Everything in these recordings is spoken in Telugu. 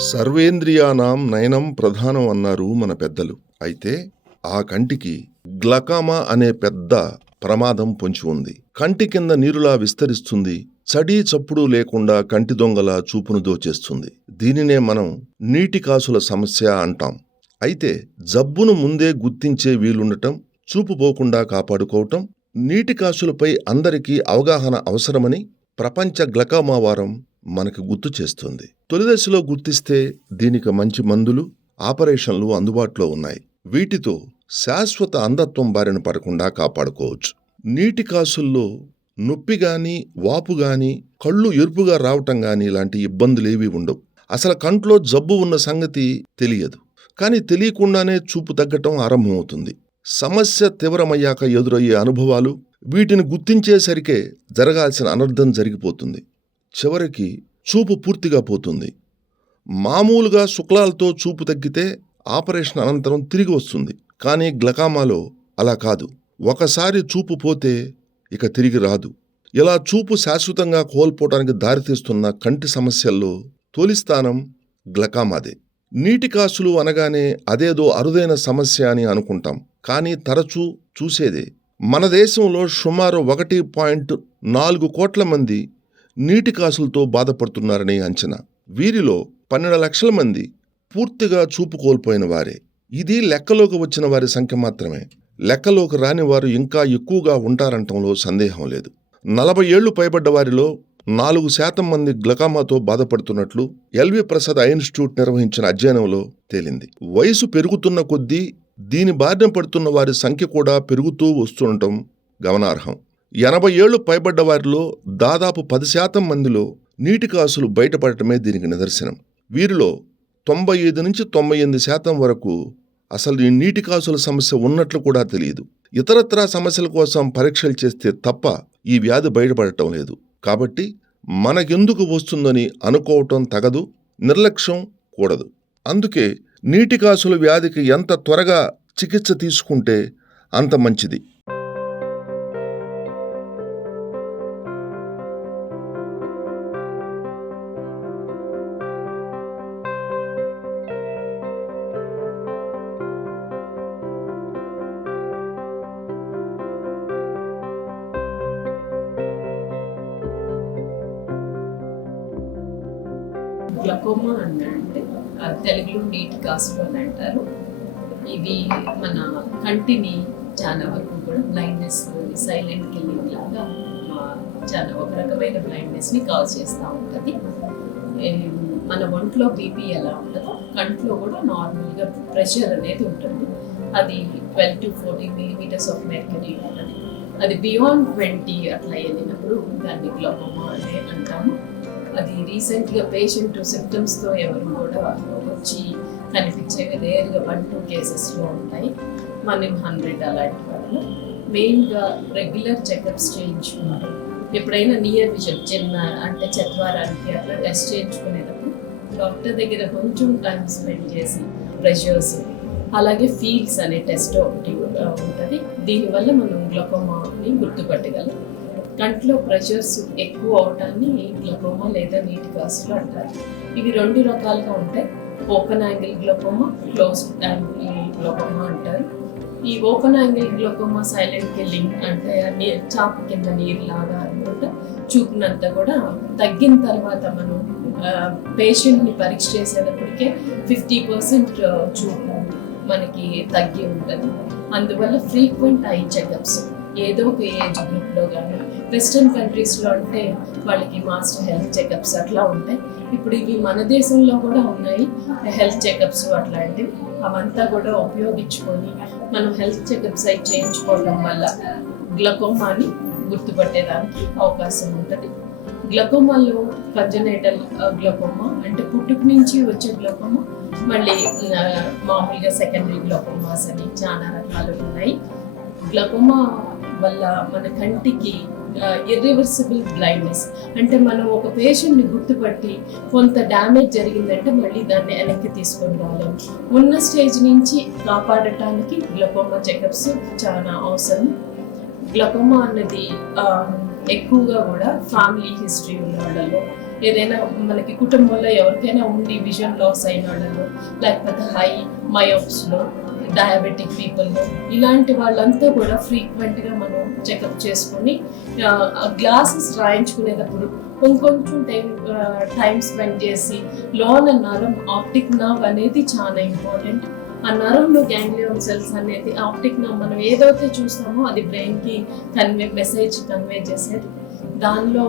సర్వేంద్రియానాం నయనం ప్రధానం అన్నారు మన పెద్దలు. అయితే ఆ కంటికి గ్లకామా అనే పెద్ద ప్రమాదం పొంచి ఉంది. కంటి కింద నీరులా విస్తరిస్తుంది. చడీ చప్పుడు లేకుండా కంటి దొంగలా చూపును దోచేస్తుంది. దీనినే మనం నీటి కాసుల సమస్య అంటాం. అయితే జబ్బును ముందే గుర్తించే వీలుండటం, చూపు పోకుండా కాపాడుకోవటం, నీటి కాసులపై అందరికీ అవగాహన అవసరమని ప్రపంచ గ్లకామా వారం మనకు గుర్తు చేస్తుంది. తొలిదశలో గుర్తిస్తే దీనికి మంచి మందులు, ఆపరేషన్లు అందుబాటులో ఉన్నాయి. వీటితో శాశ్వత అంధత్వం బారిన పడకుండా కాపాడుకోవచ్చు. నీటి కాసుల్లో నొప్పి గాని, వాపు గాని, కళ్ళు ఎరుపుగా రావటం గాని ఇలాంటి ఇబ్బందులేవీ ఉండవు. అసలు కంట్లో జబ్బు ఉన్న సంగతి తెలియదు. కానీ తెలియకుండానే చూపు తగ్గటం ఆరంభమవుతుంది. సమస్య తీవ్రమయ్యాక ఎదురయ్యే అనుభవాలు, వీటిని గుర్తించేసరికే జరగాల్సిన అనర్థం జరిగిపోతుంది. చివరికి చూపు పూర్తిగా పోతుంది. మామూలుగా శుక్లాలతో చూపు తగ్గితే ఆపరేషన్ అనంతరం తిరిగి వస్తుంది. కానీ గ్లకామాలో అలా కాదు. ఒకసారి చూపు పోతే ఇక తిరిగి రాదు. ఇలా చూపు శాశ్వతంగా కోల్పోవటానికి దారితీస్తున్న కంటి సమస్యల్లో తొలి స్థానం గ్లకామాదే. నీటి కాసులు అనగానే అదేదో అరుదైన సమస్య అని అనుకుంటాం. కానీ తరచూ చూసేదే. మన దేశంలో సుమారు 1.4 కోట్ల మంది నీటి కాసులతో బాధపడుతున్నారని అంచనా. వీరిలో 12 లక్షల మంది పూర్తిగా చూపు కోల్పోయిన వారే. ఇది లెక్కలోకి వచ్చిన వారి సంఖ్య మాత్రమే. లెక్కలోకి రాని వారు ఇంకా ఎక్కువగా ఉంటారంటంలో సందేహం లేదు. 40 ఏళ్లు పైబడ్డ వారిలో 4% మంది గ్లకామాతో బాధపడుతున్నట్లు ఎల్వి ప్రసాద్ ఐ ఇన్స్టిట్యూట్ నిర్వహించిన అధ్యయనంలో తేలింది. వయసు పెరుగుతున్న కొద్దీ దీని బారిన పడుతున్న వారి సంఖ్య కూడా పెరుగుతూ వస్తుండటం గమనార్హం. 80 ఏళ్లు పైబడ్డ వారిలో దాదాపు 10% మందిలో నీటి కాసులు బయటపడటమే దీనికి నిదర్శనం. వీరిలో 95-98% వరకు అసలు ఈ నీటి కాసుల సమస్య ఉన్నట్లు కూడా తెలియదు. ఇతరత్రా సమస్యల కోసం పరీక్షలు చేస్తే తప్ప ఈ వ్యాధి బయటపడటం లేదు. కాబట్టి మనకెందుకు వస్తుందని అనుకోవటం తగదు, నిర్లక్ష్యం కూడదు. అందుకే నీటి కాసుల వ్యాధికి ఎంత త్వరగా చికిత్స తీసుకుంటే అంత మంచిది. గ్లకోమా అంటే తెలుగులో నీటి కాసులు అని అంటారు. ఇవి మన కంటిని చాలా వరకు కూడా బ్లైండ్నెస్, సైలెంట్ కిల్లింగ్ లాగా చాలా ఒక రకమైన బ్లైండ్నెస్ని కాజ్ చేస్తూ ఉంటుంది. మన ఒంట్లో బీపీ ఎలా ఉంటుందో కంట్లో కూడా నార్మల్గా ప్రెషర్ అనేది ఉంటుంది. అది 12 to 14 millimeters ఆఫ్ మెర్క్యూరీ ఉంటుంది. అది బియాండ్ 20 అట్లా వెళ్ళినప్పుడు దాన్ని గ్లకోమా అనే అంటాము. అది రీసెంట్గా పేషెంట్ సిమ్టమ్స్తో ఎవరు కూడా వచ్చి కనిపించేవి రేర్గా 1-2 కేసెస్లో ఉంటాయి. మనం 100 అలాంటి వాళ్ళు మెయిన్గా రెగ్యులర్ చెకప్స్ చేయించుకున్నారు. ఎప్పుడైనా నియర్ విజన్ చిన్న అంటే చత్వారానికి అట్లా టెస్ట్ చేయించుకునేటప్పుడు డాక్టర్ దగ్గర కొంచెం టైం స్పెండ్ చేసి ప్రెషర్స్ అలాగే ఫీల్స్ అనే టెస్ట్ ఒకటి ఉంటుంది. దీనివల్ల మనం గ్లకోమాని గుర్తుపట్టగలం. కంట్లో ప్రెషర్స్ ఎక్కువ అవటాన్ని గ్లకోమా లేదా నీటి కాసులు అంటారు. ఇవి 2 రకాలుగా ఉంటాయి. Open angle glaucoma, closed angle glaucoma అంటారు. ఈ open angle glaucoma silent killing అంటే చాప కింద నీరు లాగా అనమాట. చూపునంతా కూడా తగ్గిన తర్వాత మనం పేషెంట్ని పరీక్ష చేసేటప్పటికే 50% చూపు మనకి తగ్గి ఉంటుంది. అందువల్ల ఫ్రీక్వెంట్ ఐ చెకప్స్ ఏదో ఒక ఏజ్ గ్రూప్లో కానీ, వెస్టర్న్ కంట్రీస్లో అంటే వాళ్ళకి మాస్టర్ హెల్త్ చెకప్స్ అట్లా ఉంటాయి. ఇప్పుడు ఇవి మన దేశంలో కూడా ఉన్నాయి హెల్త్ చెకప్స్ అట్లాంటివి. అవంతా కూడా ఉపయోగించుకొని మనం హెల్త్ చెకప్స్ అయి చేయించుకోవడం వల్ల గ్లకోమాని గుర్తుపట్టేదానికి అవకాశం ఉంటుంది. గ్లకోమాలో కంజనైటల్ గ్లకోమా అంటే పుట్టుక నుంచి వచ్చే గ్లకోమా, మళ్ళీ మామూలుగా సెకండరీ గ్లకోమాస్ అని చాలా రకాలు ఉన్నాయి. గ్లకోమా వల్ల మన కంటికి ఇర్రివర్సిబుల్ బ్లైండ్నెస్ అంటే మనం ఒక పేషెంట్ని గుర్తుపట్టి కొంత డ్యామేజ్ జరిగిందంటే మళ్ళీ దాన్ని వెనక్కి తీసుకొని రాలేము. ఉన్న స్టేజ్ నుంచి కాపాడటానికి గ్లకోమా చెకప్స్ చాలా అవసరం. గ్లకోమా అన్నది ఎక్కువగా కూడా ఫ్యామిలీ హిస్టరీ ఉన్న వాళ్ళలో ఏదైనా మనకి కుటుంబంలో ఎవరికైనా ఉండి విజన్ లాస్ అయిన వాళ్ళలో, లేకపోతే హై మయోప్స్లో, డయాబెటిక్ పీపుల్లో, ఇలాంటి వాళ్ళంతా కూడా ఫ్రీక్వెంట్గా మనం చెకప్ చేసుకొని గ్లాసెస్ రాయించుకునేటప్పుడు కొంచెం టైం స్పెండ్ చేసి లోన నరం ఆప్టిక్ నర్వ్ అనేది చాలా ఇంపార్టెంట్. ఆ నరంలో గ్యాంగ్లియన్ సెల్స్ అనేది ఆప్టిక్ నర్వ్ మనం ఏదైతే చూస్తామో అది బ్రెయిన్కి మెసేజ్ కన్వే చేసేది. దానిలో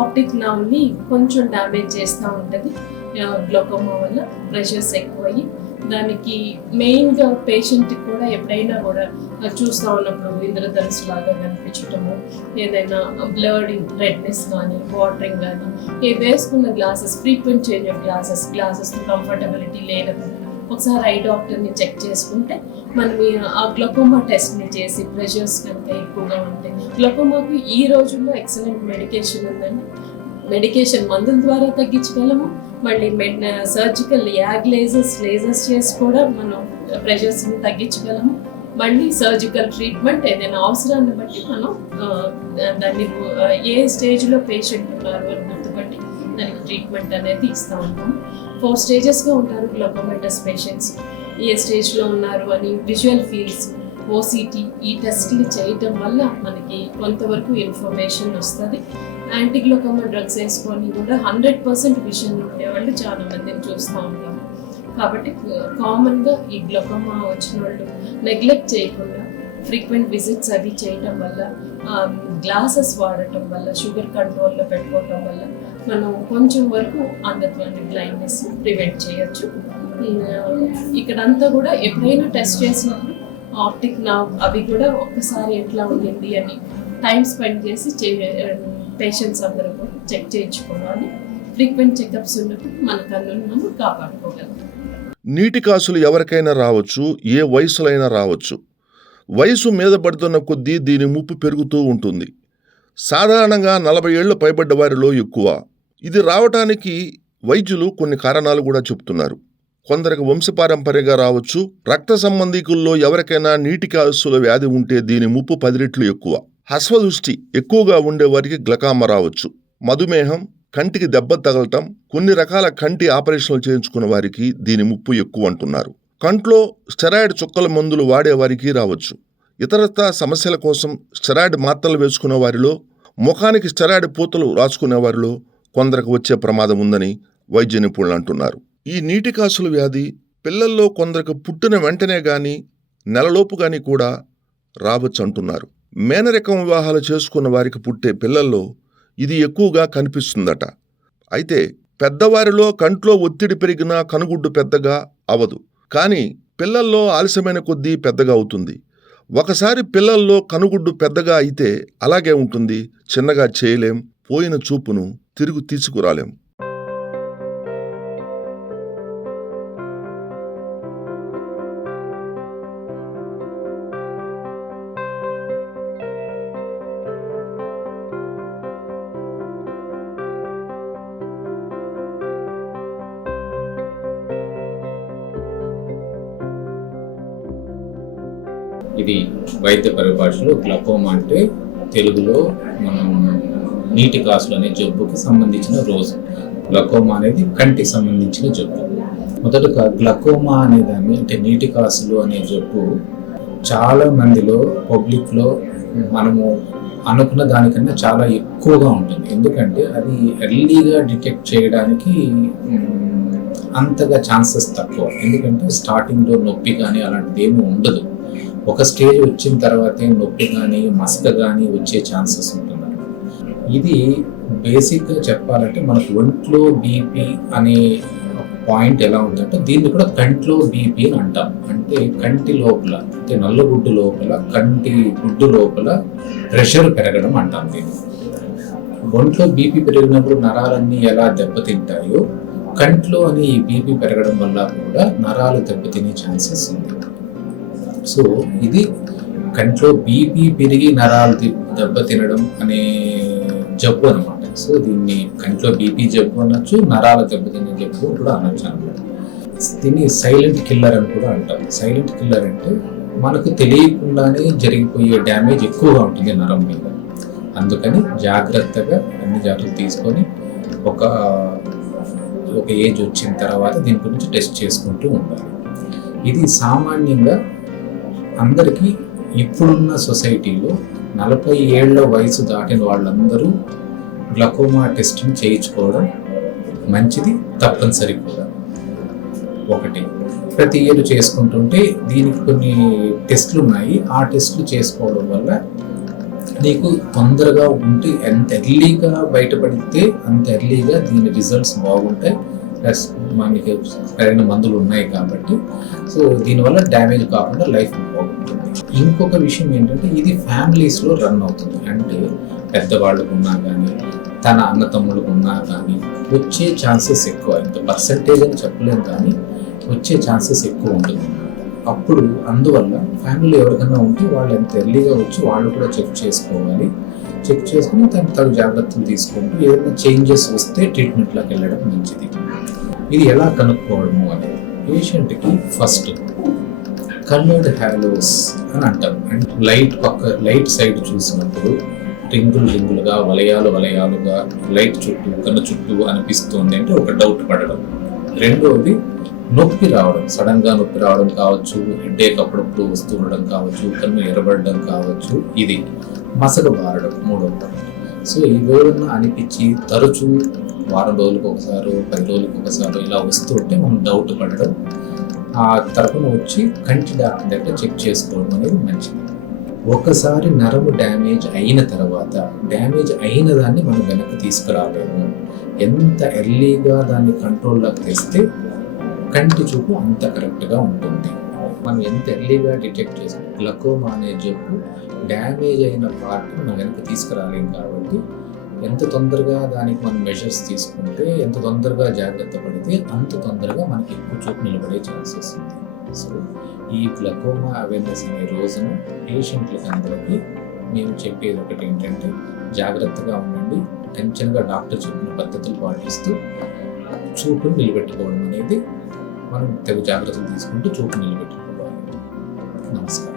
ఆప్టిక్ నర్వ్ని కొంచెం డ్యామేజ్ చేస్తూ ఉంటుంది గ్లోకోమా వల్ల. ప్రెషర్స్ ఎక్కువయ్యి దానికి మెయిన్గా పేషెంట్కి కూడా ఎప్పుడైనా కూడా చూస్తూ ఉన్నప్పుడు ఇంద్రధనుసు లాగా కనిపించటము, ఏదైనా బ్లర్డింగ్ రెడ్నెస్ కానీ వాటరింగ్ కానీ, వేసుకున్న glasses frequent change of glasses comfortability లేనప్పుడు ఒకసారి ఐ డాక్టర్ని చెక్ చేసుకుంటే మనం ఆ గ్లోకోమా టెస్ట్ని చేసి ప్రెషర్స్ కనుక ఎక్కువగా ఉంటాయి. గ్లోకోమాకు ఈ రోజుల్లో ఎక్సలెంట్ మెడికేషన్ ఉందండి. మెడికేషన్ మందుల ద్వారా తగ్గించగలము, మళ్ళీ సర్జికల్ లేజర్స్ చేసి కూడా మనం ప్రెషర్స్ని తగ్గించగలము. మళ్ళీ సర్జికల్ ట్రీట్మెంట్ ఏదైనా అవసరాన్ని బట్టి మనం దాన్ని ఏ స్టేజ్లో పేషెంట్ ఉన్నారు అని గుర్తుపట్టి దానికి ట్రీట్మెంట్ అనేది ఇస్తూ ఉంటాము. 4 స్టేజెస్గా ఉంటారు గ్లోకోమైటస్ పేషెంట్స్. ఏ స్టేజ్లో ఉన్నారు అని విజువల్ ఫీల్డ్స్, ఓసిటీ, ఈ టెస్ట్లు చేయటం వల్ల మనకి కొంతవరకు ఇన్ఫర్మేషన్ వస్తుంది. యాంటీగ్లోకోమా డ్రగ్స్ వేసుకొని కూడా 100% విజన్ ఉండేవాళ్ళు చాలా మందిని చూస్తూ ఉంటాము. కాబట్టి కామన్గా ఈ గ్లోకోమా వచ్చిన వాళ్ళు నెగ్లెక్ట్ చేయకుండా ఫ్రీక్వెంట్ విజిట్స్ అవి చేయటం వల్ల, గ్లాసెస్ వాడటం వల్ల, షుగర్ కంట్రోల్లో పెట్టుకోవటం వల్ల మనం కొంచెం వరకు అంధత్వాన్ని, బ్లైండ్నెస్ ప్రివెంట్ చేయొచ్చు. ఇక్కడంతా కూడా ఎప్పుడైనా టెస్ట్ చేసినప్పుడు ఆప్టిక్ నర్వ్ అవి కూడా ఒక్కసారి ఎట్లా ఉండింది అని టైం స్పెండ్ చేసి పేషెంట్స్ అందరూ కూడా చెక్ చేయించుకోవాలి. ఫ్రీక్వెంట్ చెకప్స్ ఉన్నప్పుడు మన కన్నును మనం కాపాడుకోగలం. నీటి కాసులు ఎవరికైనా రావచ్చు, ఏ వయసులైనా రావచ్చు. వయసు మీద పడుతున్న కొద్దీ దీని ముప్పు పెరుగుతూ ఉంటుంది. సాధారణంగా 40 ఏళ్లు పైబడ్డ వారిలో ఎక్కువ. ఇది రావటానికి వైద్యులు కొన్ని కారణాలు కూడా చెప్తున్నారు. కొందరికి వంశపారంపర్యంగా రావచ్చు. రక్త సంబంధీకుల్లో ఎవరికైనా నీటి కాసుల వ్యాధి ఉంటే దీని ముప్పు 10 రెట్లు ఎక్కువ. హస్వదృష్టి ఎక్కువగా ఉండేవారికి గ్లకామా రావచ్చు. మధుమేహం, కంటికి దెబ్బ తగలటం, కొన్ని రకాల కంటి ఆపరేషన్లు చేయించుకున్న వారికి దీని ముప్పు ఎక్కువ అంటున్నారు. కంట్లో స్టెరాయిడ్ చుక్కల మందులు వాడేవారికి రావచ్చు. ఇతరత్ర సమస్యల కోసం స్టెరాయిడ్ మాత్రలు వేసుకునే వారిలో, ముఖానికి స్టెరాయిడ్ పూతలు రాసుకునే వారిలో కొందరికి వచ్చే ప్రమాదం ఉందని వైద్య నిపుణులు అంటున్నారు. ఈ నీటి కాసుల వ్యాధి పిల్లల్లో కొందరికి పుట్టిన వెంటనే గాని, నెలలోపు గాని కూడా రావచ్చు అంటున్నారు. మేనరికం వివాహాలు చేసుకున్న వారికి పుట్టే పిల్లల్లో ఇది ఎక్కువగా కనిపిస్తుందట. అయితే పెద్దవారిలో కంట్లో ఒత్తిడి పెరిగినా కనుగుడ్డు పెద్దగా అవదు, కానీ పిల్లల్లో ఆలస్యమైన కొద్దీ పెద్దగా అవుతుంది. ఒకసారి పిల్లల్లో కనుగుడ్డు పెద్దగా అయితే అలాగే ఉంటుంది. చిన్నగా చేయలేం, పోయిన చూపును తిరిగి తీసుకురాలేం. ఇది వైద్య పరిభాషలో గ్లకోమా అంటే తెలుగులో మనం నీటి కాసులు అనే జబ్బుకి సంబంధించిన రోజు. గ్లకోమా అనేది కంటికి సంబంధించిన జబ్బు. మొదటగా గ్లకోమా అనే దాన్ని అంటే నీటి కాసులు అనే జబ్బు చాలా మందిలో పబ్లిక్లో మనము అనుకున్న దానికన్నా చాలా ఎక్కువగా ఉంటుంది. ఎందుకంటే అది ఎర్లీగా డిటెక్ట్ చేయడానికి అంతగా ఛాన్సెస్ తక్కువ. ఎందుకంటే స్టార్టింగ్లో నొప్పి కానీ అలాంటిది ఏమీ ఉండదు. ఒక స్టేజ్ వచ్చిన తర్వాతే నొప్పి కానీ మసక కానీ వచ్చే ఛాన్సెస్ ఉంటుంది. ఇది బేసిక్గా చెప్పాలంటే మనకు ఒంట్లో బీపీ అనే పాయింట్ ఎలా ఉందంటే దీన్ని కూడా కంట్లో బీపీ అని అంటాం. అంటే కంటి లోపల అంటే నల్లగుడ్డు లోపల కంటి గుడ్డు లోపల ప్రెషర్ పెరగడం అంటాం దీన్ని. ఒంట్లో బీపీ పెరిగినప్పుడు నరాలన్నీ ఎలా దెబ్బతింటాయో కంట్లో అని ఈ బీపీ పెరగడం వల్ల కూడా నరాలు దెబ్బతినే ఛాన్సెస్ ఉంది. సో ఇది కంట్లో బీపీ పెరిగి నరాలు దెబ్బతినడం అనే జబ్బు అనమాట. సో దీన్ని కంట్లో బీపీ జబ్బు అనొచ్చు, నరాల దెబ్బతినే జబ్బు కూడా అనొచ్చు అనమాట. దీన్ని సైలెంట్ కిల్లర్ అని కూడా అంటాం. సైలెంట్ కిల్లర్ అంటే మనకు తెలియకుండానే జరిగిపోయే డ్యామేజ్ ఎక్కువగా ఉంటుంది నరం మీద. అందుకని జాగ్రత్తగా అన్ని జాగ్రత్తలు తీసుకొని ఒక ఏజ్ వచ్చిన తర్వాత దీని గురించి టెస్ట్ చేసుకుంటూ ఉండాలి. ఇది సామాన్యంగా అందరికీ ఇప్పుడున్న సొసైటీలో 40 ఏళ్ల వయసు దాటిన వాళ్ళందరూ గ్లకోమా టెస్టింగ్ చేయించుకోవడం మంచిది, తప్పనిసరి కూడా. ఒకటి, ప్రతి ఇయర్ చేసుకుంటుంటే దీనికి కొన్ని టెస్టులు ఉన్నాయి. ఆ టెస్టులు చేసుకోవడం వల్ల నీకు తొందరగా ఉంటే ఎంత ఎర్లీగా బయటపడితే అంత ఎర్లీగా దీని రిజల్ట్స్ బాగుంటాయి. ప్లస్ మనకి సరైన మందులు ఉన్నాయి కాబట్టి సో దీనివల్ల డ్యామేజ్ కాకుండా లైఫ్ బాగుంటుంది. ఇంకొక విషయం ఏంటంటే ఇది ఫ్యామిలీస్లో రన్ అవుతుంది. అంటే పెద్దవాళ్ళకు ఉన్నా కానీ తన అన్న తమ్ముళ్ళకు ఉన్నా కానీ వచ్చే ఛాన్సెస్ ఎక్కువ. ఇంత పర్సంటేజ్ అని చెప్పలేము కానీ వచ్చే ఛాన్సెస్ ఎక్కువ ఉంటుంది. అప్పుడు అందువల్ల ఫ్యామిలీ ఎవరికైనా ఉంటే వాళ్ళు ఎంత ఎర్లీగా వచ్చి వాళ్ళు కూడా చెక్ చేసుకోవాలి. చెక్ చేసుకుని తగు జాగ్రత్తలు తీసుకుంటూ ఏదైనా చేంజెస్ వస్తే ట్రీట్మెంట్లోకి వెళ్ళడం మంచిది. ఇది ఎలా కనుక్కోవడము అనేది పేషెంట్కి ఫస్ట్ కలర్డ్ హ్యాలోస్ అని అంటారు. అంటే లైట్ సైడ్ చూసినప్పుడు రింగులుగా వలయాలుగా లైట్ చుట్టూ కన్ను చుట్టూ అనిపిస్తుంది అంటే ఒక డౌట్ పడడం. రెండోది నొప్పి రావడం, సడన్ గా నొప్పి రావడం కావచ్చు, హెడ్ఏక్ అప్పుడప్పుడు వస్తూ ఉండడం కావచ్చు, కన్ను ఎర్రబడడం కావచ్చు. ఇది మసక బారడం మూడో పాయింట్. సో ఇవేమన్నా అనిపించి తరచూ వారం రోజులకు ఒకసారి 10 రోజులకు ఒకసారి ఇలా వస్తూ ఉంటే మనం డౌట్ పడడం, ఆ తరపున వచ్చి కంటి డాక్టర్ దగ్గర చెక్ చేసుకోవడం అనేది మంచిది. ఒకసారి నరము డ్యామేజ్ అయిన తర్వాత డ్యామేజ్ అయిన దాన్ని మనం వెనక్కి తీసుకురాలేము. ఎంత ఎర్లీగా దాన్ని కంట్రోల్లోకి తెస్తే కంటి చూపు అంత కరెక్ట్గా ఉంటుంది. మనం ఎంత ఎర్లీగా డిటెక్ట్ చేస్తాం. గ్లకోమా అనే జబ్బు డ్యామేజ్ అయిన పార్ట్ మనం వెనక్కి తీసుకురాలేం కాబట్టి ఎంత తొందరగా దానికి మనం మెజర్స్ తీసుకుంటే, ఎంత తొందరగా జాగ్రత్త పడితే అంత తొందరగా మనకి ఎక్కువ చూపు నిలబడే ఛాన్సెస్ ఉంది. సో ఈ గ్లకోమా అవేర్నెస్ అనే రోజున పేషెంట్లకు అందరికీ మేము చెప్పేది ఒకటి ఏంటంటే జాగ్రత్తగా ఉండండి. టెన్షన్గా డాక్టర్ చెప్పిన పద్ధతులు పాటిస్తూ చూపును నిలబెట్టుకోవడం అనేది మనం తెగ జాగ్రత్తలు తీసుకుంటూ చూపు నిలబెట్టుకోవాలి. నమస్కారం.